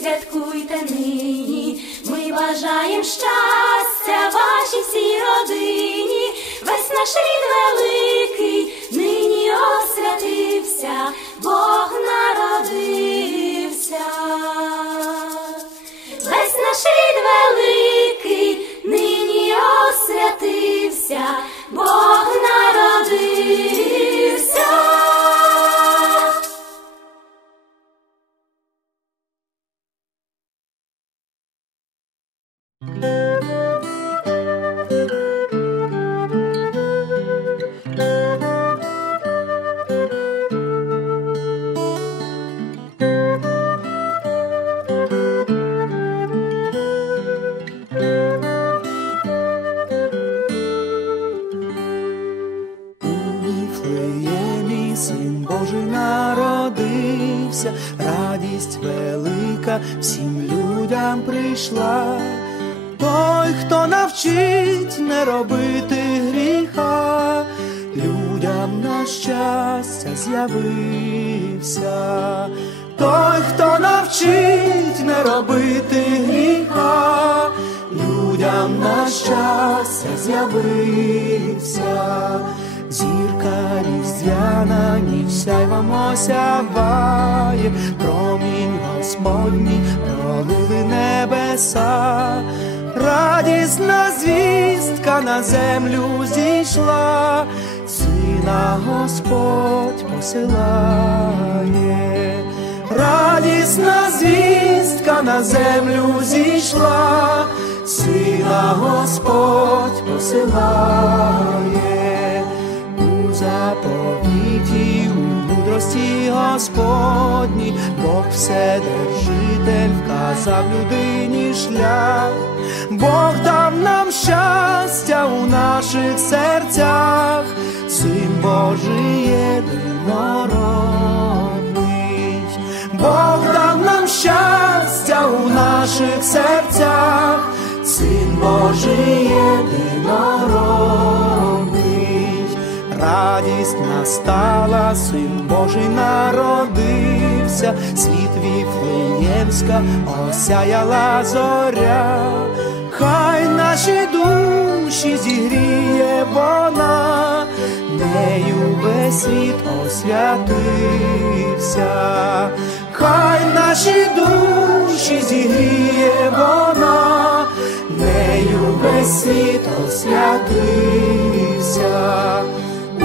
святкуйте нині. Ми бажаєм щастя вашій всій родині. Весь наш рід великий нині освятився, Бог народився. Син Божий народився, радість велика всім людям прийшла. Навчить не робити гріха, людям на щастя з'явився. Той, хто навчить не робити гріха, людям на щастя з'явився. Зірка різдвяна, ніч сяйвом осяває, промінь Господній пролили небеса, радісна звістка на землю зійшла, сина Господь посилає, радісна звістка на землю зійшла, сина Господь посилає. У заповіті, у мудрості Господній, Бог Вседержитель вказав людині шлях, Бог дав нам щастя у наших серцях, Син Божий єдинородний, Бог дав нам щастя у наших серцях, Син Божий єдинородний, радість настала, Син Божий народився, світ віфлеємська осяяла зоря, хай наші душі зігріє вона, нею весь світ освятився, хай наші душі зігріє вона, нею весь світ освятився. У